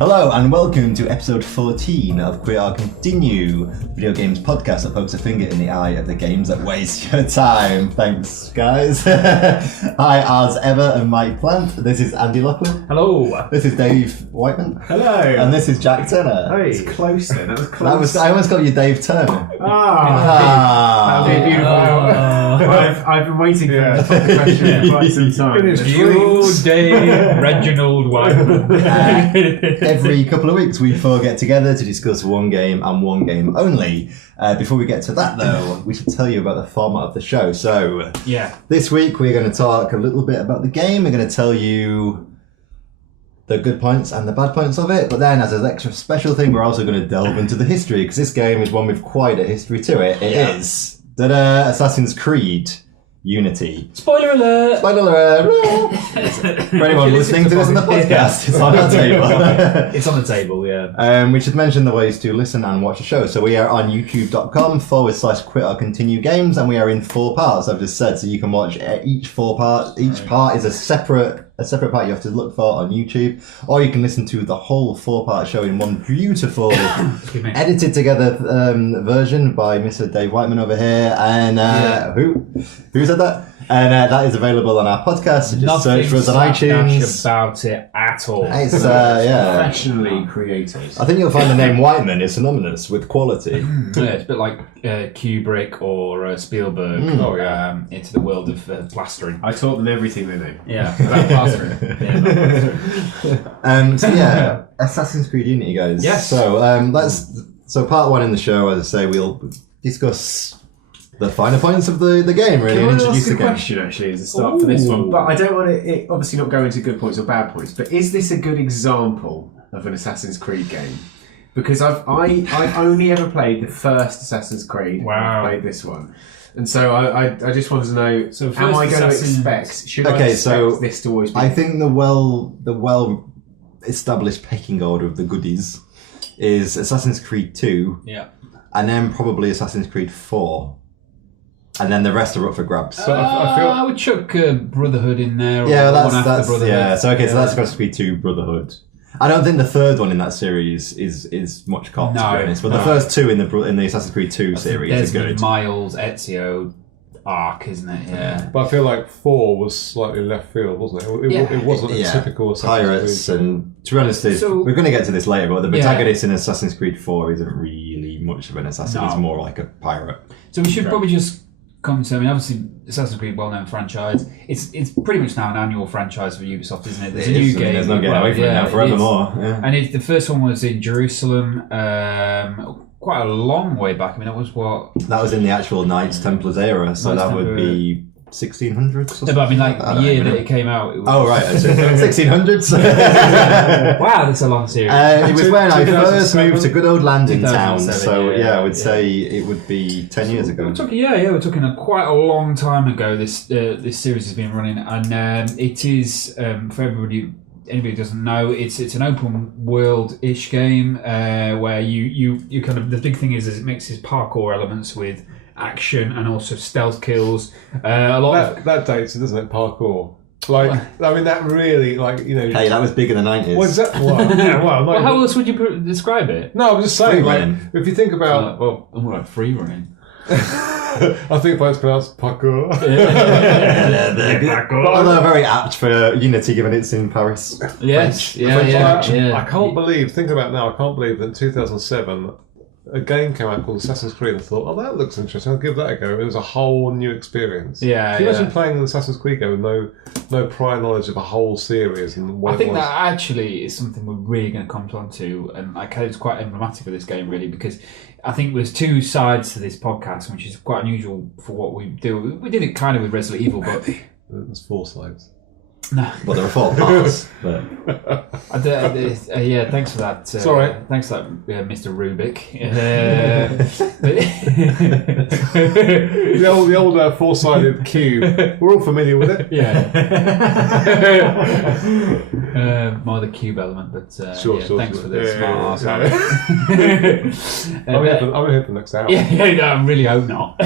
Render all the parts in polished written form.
Hello and welcome to episode 14 of QorC Continue, video games podcast that pokes a finger in the eye of the games that waste your time. Thanks, guys. Hi, as ever, am Mike Plant. This is Andy Lockwood. Hello. This is Dave Whiteman. Hello. And this is Jack Turner. Hey. It's close then. That was close. I almost called you Dave Turner. That would be beautiful. I've been waiting for the question for quite some time. You, Dave, Reginald Whiteman. Every couple of weeks we four get together to discuss one game and one game only. Before we get to that though, we should tell you about the format of the show. So this week we're going to talk a little bit about the game. We're going to tell you the good points and the bad points of it. But then as an extra special thing, we're also going to delve into the history, because this game is one with quite a history to it. It is Assassin's Creed Unity. Spoiler alert! Spoiler alert! For anyone listening to this on the podcast, it's on our table. It's on the table, yeah. We should mention the ways to listen and watch the show. So we are on youtube.com/QorC Continue Games, and we are in 4 parts, I've just said. So you can watch each part. Each part is a separate part you have to look for on YouTube, or you can listen to the whole 4-part show in one beautiful edited together version by Mr. Dave Whiteman over here. And who said that? And that is available on our podcast. So just search for us on iTunes. About it at all. It's professionally created. I think you'll find the name Whiteman is synonymous with quality. Yeah, it's a bit like Kubrick or Spielberg into the world of plastering. I taught them everything they know. Yeah, about plastering. Assassin's Creed Unity, guys. Yes. So part 1 in the show, as I say, we'll discuss the finer points of the game, really, and introduce the game. Question actually as a start for this one, but I don't want to obviously not go into good points or bad points. But is this a good example of an Assassin's Creed game? Because I've only ever played the first Assassin's Creed. Wow. I've played this one. And so I just wanted to know, so am I going to expect, should I expect this to always be? I think the well-established pecking order of the goodies is Assassin's Creed 2, and then probably Assassin's Creed 4. And then the rest are up for grabs. So I would chuck Brotherhood in there. That's Brotherhood. Yeah. So that's Assassin's Creed 2 Brotherhood. I don't think the third one in that series is much cop, to be honest. But the first 2 in the Assassin's Creed 2 series are good. Miles, Ezio arc, isn't it? Yeah. But I feel like 4 was slightly left field, wasn't it? It wasn't a typical Assassin's Pirates Creed. And to be honest, we're going to get to this later, but the protagonist in Assassin's Creed 4 isn't really much of an assassin. He's more like a pirate. So we should probably just come to, obviously Assassin's Creed, well-known franchise. It's pretty much now an annual franchise for Ubisoft, isn't it? There's a new game. There's no getting away from it now forevermore. Yeah. And the first one was in Jerusalem, quite a long way back. That was what? That was in the actual Knights Templars era, so that would be 1600s. No, but the year that it came out. It was 1600s. Wow, that's a long series. It was when I first moved to good old London town, so I would say it would be 10 years ago. We're talking quite a long time ago. This series has been running, and it is for anybody who doesn't know, it's an open world-ish game where you kind of, the big thing is it mixes parkour elements with action and also stealth kills. That dates it, doesn't it? Parkour. That really, Hey, that was big in the 90s. What's that? Well, how else would you describe it? No, I'm just saying. If you think about, more like free running. I think it's pronounced parkour. Although very apt for Unity, given it's in Paris. Yes, I can't believe. Think about it now. I can't believe that in 2007. A game came out called Assassin's Creed and I thought, that looks interesting, I'll give that a go. It was a whole new experience. Can you imagine playing an Assassin's Creed game with no prior knowledge of a whole series? And I think that actually is something we're really going to come on to, and it's quite emblematic of this game, really, because I think there's 2 sides to this podcast, which is quite unusual for what we do. We did it kind of with Resident Evil, but there's 4 sides. No. Well, there are 4 parts. But thanks for that. Sorry. Thanks for that, Mr. Rubik. The old 4-sided cube. We're all familiar with it. More the cube element, but sure, thanks for the smart I'm here for the next hour. I really hope not.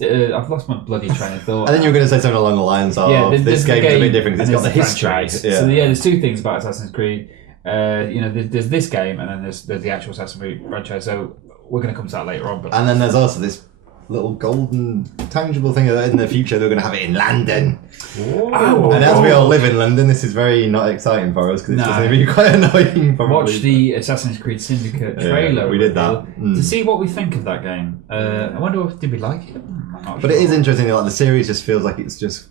I've lost my bloody train of thought. And then you were going to say something along the lines of this game's a bit different because it's got the history. Yeah. So there's two things about Assassin's Creed. There's this game, and then there's the actual Assassin's Creed franchise. So we're going to come to that later on. But and then there's also this little golden tangible thing that in the future they're going to have it in London. And as we all live in London, this is very not exciting for us because it's going to be quite annoying. Probably. Watch the Assassin's Creed Syndicate trailer. We did that to see what we think of that game. I wonder did we like it? I'm not sure. It is interesting. Like the series just feels like it's just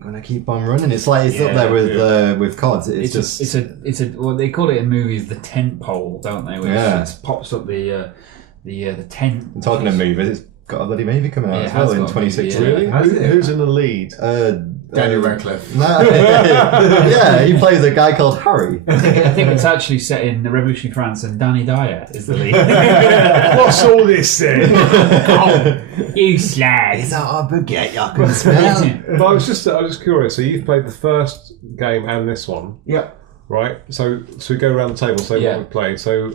going to keep on running. It's like it's up there with COD. It's a what they call it in movies the tent pole, don't they? Which pops up the tent. Talking of movies, it's got a bloody movie coming out as well in 2016. Really? Who's in the lead? Daniel Radcliffe. No, yeah, he plays a guy called Harry. I think it's actually set in the Revolutionary France, and Danny Dyer is the lead. What's all this then? You slag! Is that our baguette I can smell? But I was just curious. So you've played the first game and this one. Yep. Right, so we go around the table and say what we've played. So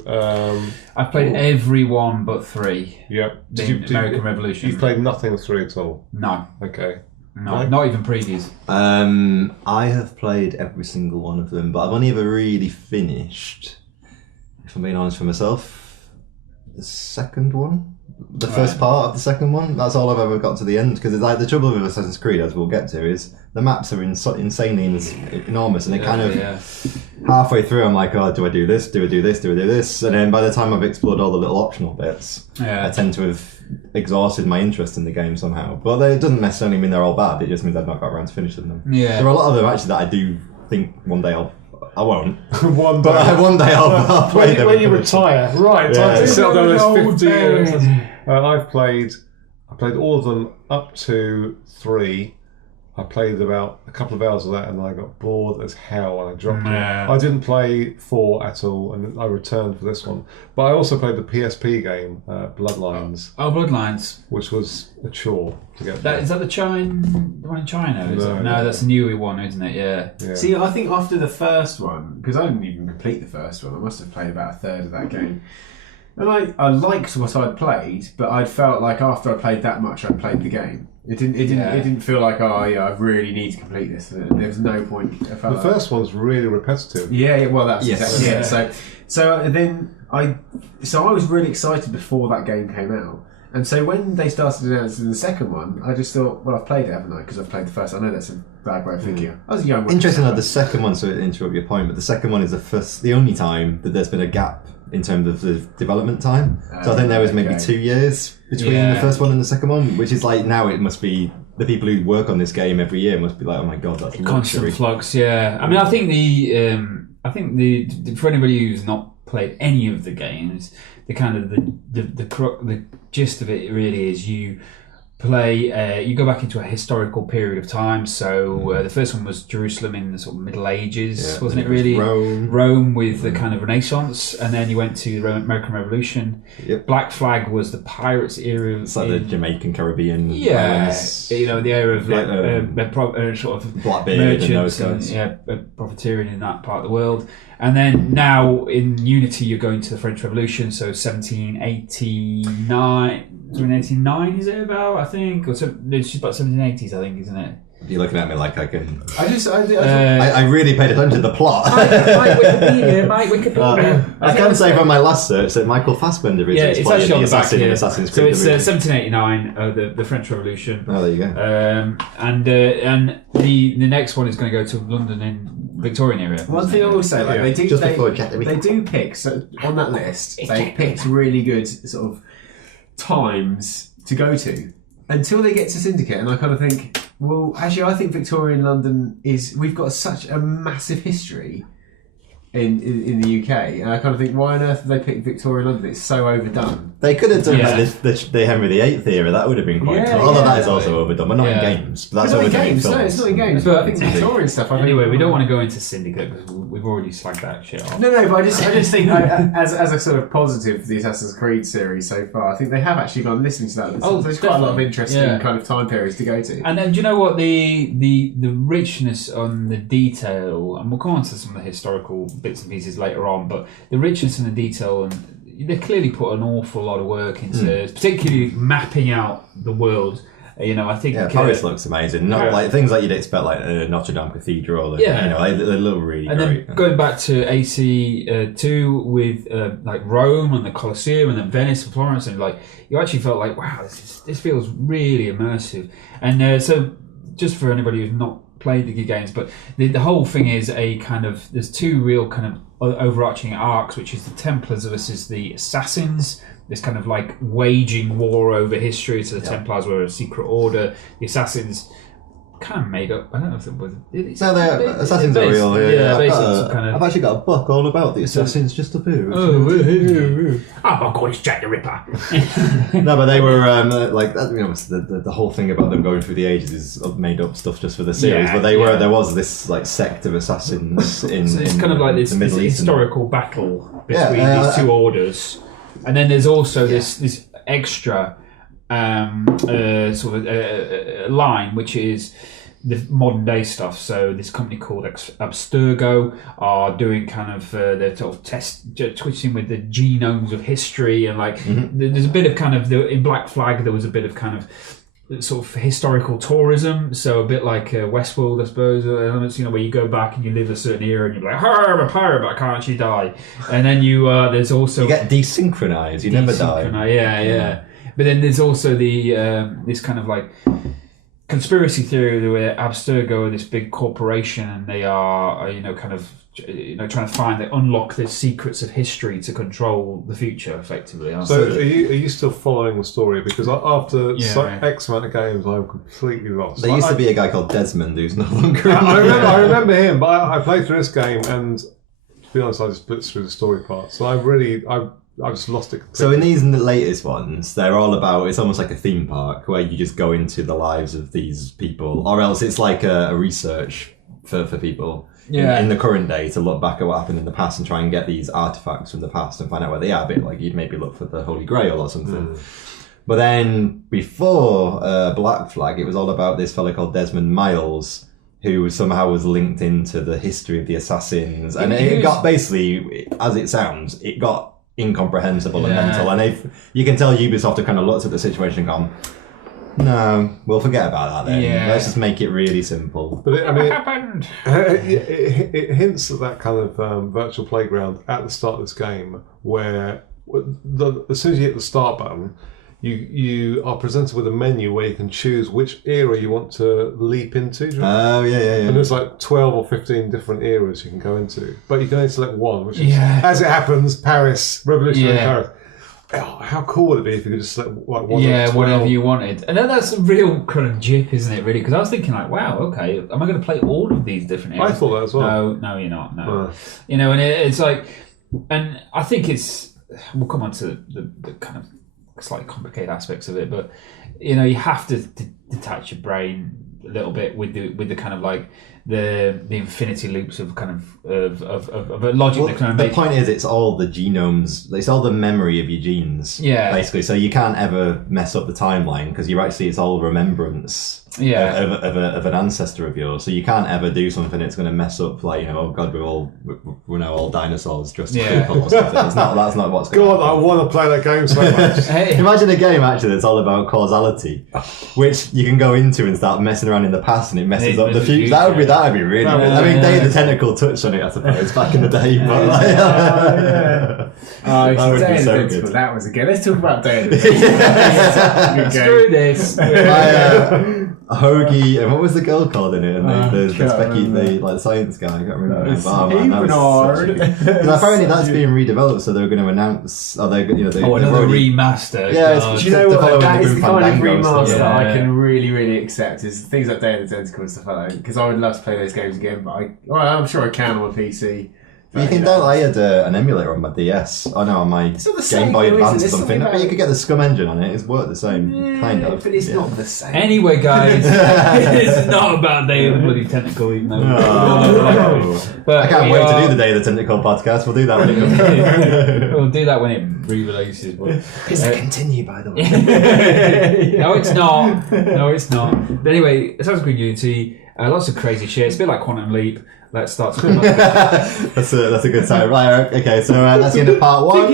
I've played every one but 3. Yep. American Revolution. You've played nothing of 3 at all? No. Okay. No, not even previews. I have played every single one of them, but I've only ever really finished, if I'm being honest for myself, the second one. The first part of the second one. That's all I've ever got to the end, because it's like the trouble with Assassin's Creed, as we'll get to, is the maps are insanely enormous, and they kind of halfway through I'm like, oh, do I do this? Do I do this? Do I do this? And then by the time I've explored all the little optional bits, I tend to have exhausted my interest in the game somehow. But it doesn't necessarily mean they're all bad. It just means I've not got around to finishing them. Yeah. There are a lot of them actually that I do think one day I won't. One day I'll play them. When you retire, right? Time to settle down those 50 years. I played all of them up to 3. I played about a couple of hours of that, and I got bored as hell, and I dropped it. I didn't play 4 at all, and I returned for this one. But I also played the PSP game, Bloodlines. Oh, Bloodlines, which was a chore to get. Is that the one in China? No, that's a new one, isn't it? Yeah. See, I think after the first one, because I didn't even complete the first one, I must have played about a third of that game. And I liked what I'd played, but I'd felt like after I played that much, I'd played the game. It didn't feel like, I really need to complete this. There's no point. The first one's really repetitive. Yeah, well, that's exactly it. So then I was really excited before that game came out. And so when they started announcing the second one, I just thought, well, I've played it, haven't I? Because I've played the first. I know that's a bad way of thinking. I was young. Interesting that the second one, so to interrupt your point, but the second one is the only time that there's been a gap in terms of the development time. So I think there was maybe 2 years between the first one and the second one, which is like now it must be the people who work on this game every year must be like, oh my god, that's constant flux. Yeah, I mean, I think the for anybody who's not played any of the games, the kind of the gist of it really is you play. You go back into a historical period of time. So the first one was Jerusalem in the sort of Middle Ages, wasn't it? Really, Rome with the kind of Renaissance, and then you went to the American Revolution. Yep. Black Flag was the pirates era. It's like the Jamaican Caribbean. Islands. The era of sort of Blackbeard merchants and those guys. profiteering in that part of the world. And then now in Unity, you're going to the French Revolution, so 1789. 1789 is it about? I think, or so, it's just about 1780s, I think, isn't it? You're looking at me like I can. I really paid attention to the plot. My Wikipedia. I can say from my last search that Michael Fassbender is playing the assassin in Assassin's Creed. So it's 1789, the French Revolution. Oh, there you go. And the next one is going to go to London in Victorian era. One thing I will say, they do pick, so on that list, they picked really good sort of times to go to until they get to Syndicate, and I kind of think, well, actually, I think Victorian London we've got such a massive history in the UK, and I kind of think, why on earth have they picked Victorian London? It's so overdone. They could have done the Henry VIII era. That would have been quite cool. Although that is also overdone. We're not in games. But that's overdone in films. No, it's not in games. But I think Victorian stuff. Anyway, we don't want to go into Syndicate because we've already slagged that shit off. No, but I just think as a sort of positive for the Assassin's Creed series so far, I think they have actually gone listening to that. There's quite a lot of interesting kind of time periods to go to. And then do you know what the richness on the detail, and we'll come on to some of the historical bits and pieces later on, but the richness and the detail, and they clearly put an awful lot of work into particularly mapping out the world I think Paris looks amazing. Not like things like you'd expect, like Notre Dame Cathedral. They look really great. And then going back to AC2 with like Rome and the Colosseum, and then Venice and Florence, and like you actually felt like, wow, this feels really immersive. And so, just for anybody who's not played the games, but the whole thing is a kind of, there's two real kind of overarching arcs, which is the Templars versus the Assassins. This kind of like waging war over history. So the Templars were a secret order. The Assassins kind of made up. I don't know if it was. Assassins are real. I've actually got a book all about the Assassins just to prove. I'm going to Jack the Ripper. No, but they were like the whole thing about them going through the ages is made up stuff just for the series. But there was this like sect of assassins in. So it's kind of like this historical battle between these two orders. And then there's also this extra sort of line, which is the modern day stuff. So this company called Abstergo are doing kind of they're sort of twisting with the genomes of history, and like there's a bit of kind of in Black Flag there was a bit of kind of sort of historical tourism, so a bit like Westworld, I suppose, elements, where you go back and you live a certain era and you're like, I'm a pirate, but I can't actually die. And then there's also... You get desynchronized, you never die. Yeah. But then there's also the this kind of like conspiracy theory where Abstergo are this big corporation and they are, kind of, trying to unlock the secrets of history to control the future, effectively. So are you still following the story? Because after X amount of games, I'm completely lost. There used to be a guy called Desmond who's no longer. I remember him, but I played through this game, and to be honest, I just blitzed through the story part. So I just lost it completely. So in these latest ones, they're all about, it's almost like a theme park where you just go into the lives of these people, or else it's like a research for people. In the current day, to look back at what happened in the past and try and get these artifacts from the past and find out where they are. A bit like you'd maybe look for the Holy Grail or something. But then before Black Flag, it was all about this fellow called Desmond Miles, who somehow was linked into the history of the Assassins, and it got basically, as it sounds, it got incomprehensible and mental. And you can tell Ubisoft have kind of looked at the situation and gone, no, we'll forget about that then. Let's just make it really simple. But what happened? It hints at that kind of virtual playground at the start of this game, where as soon as you hit the start button, you are presented with a menu where you can choose which era you want to leap into. Oh, yeah. And there's like 12 or 15 different eras you can go into. But you can only select one, which is, as it happens, Paris, Revolutionary Paris. Oh, how cool would it be if you could just select like one? Yeah, whatever you wanted. And that's a real kind of jip, isn't it? Really, because I was thinking like, wow, okay, am I going to play all of these different eras? I thought that as well. No, you're not. No, and it's like, and I think we'll come on to the kind of slightly complicated aspects of it, but you have to detach your brain a little bit with the kind of like the infinity loops of kind of a logic that kind of the point is it's all the genomes, it's all the memory of your genes, basically, so you can't ever mess up the timeline because it's all remembrance of an ancestor of yours, so you can't ever do something that's going to mess up, like, oh god, we're now all dinosaurs dressed as people or something. That's not what's going on. I want to play that game so much. Imagine a game actually that's all about causality, which you can go into and start messing around in the past and it messes up the future. That would be really good. I mean, Day of the Tentacle touched on it, I suppose, back in the day, but that would be so good. That was a game. Let's talk about Day of the Tentacle. Screw this. Hoagie, and what was the girl called in it? And the Becky, the science guy, I can't remember. Apparently that's being redeveloped, so they're going to announce. Another remaster. Yeah, do you know what? That is the kind of remaster I can really, really accept. Is things like Day of the Tentacle and stuff like that. Because I would love to play those games again, but I'm sure I can on a PC. You can download. I had an emulator on my DS. Oh no, on my Game Boy Advance or something. But you could get the Scum engine on it. It's worked the same, kind of. But it's not the same. Anyway, guys, it's not about Day of the Bloody Tentacle, even though. But I can't wait to do the Day of the Tentacle podcast. We'll do that when it comes. We'll do that when it re-releases. It's a continue, by the way. No, it's not. But anyway, Assassin's Creed Unity. Lots of crazy shit. It's a bit like Quantum Leap. Let's start talking about that's a good time. Right, okay, so that's the end of part 1.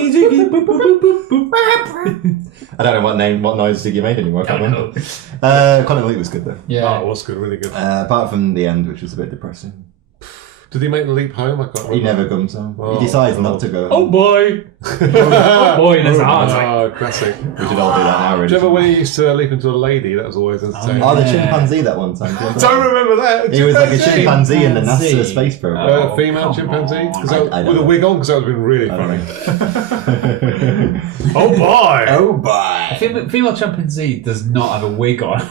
I don't know what noise Ziggy made anymore. I can't remember. Quantum Leap was good though. Yeah, it was good, really good. Apart from the end, which was a bit depressing. Did he make the leap home? I can't remember. He never comes home. He decides not to go home. Oh boy! Oh boy, there's a heart attack. Oh, classic. We should all do that now, really. Do you remember when he used to leap into a lady? That was always entertaining. Oh, the chimpanzee that one time. Don't remember that. He was like a chimpanzee in the NASA space program. Female chimpanzee? I With a wig on, because that would have been really funny. Oh boy! Oh boy! Female chimpanzee does not have a wig on.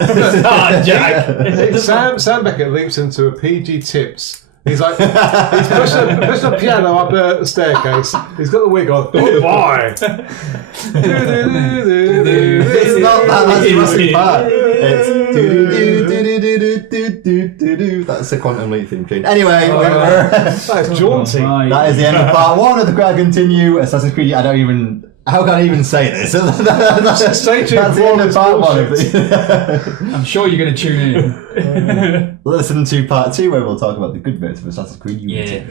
Jack. Sam Beckett leaps into a PG Tips. He's like, he's pushing a piano up a staircase. He's got the wig on. Oh boy! It's not that. That's the Jurassic Park. It's do. That's the Quantum Leap theme tune. Anyway, that's jaunty. That is the end of part 1 of the Quitter Continue Assassin's Creed. How can I even say this? Stay tuned. That's the end of part 1 of it. I'm sure you're going to tune in. Listen to part 2 where we'll talk about the good bits of Assassin's Creed Unity. Yeah.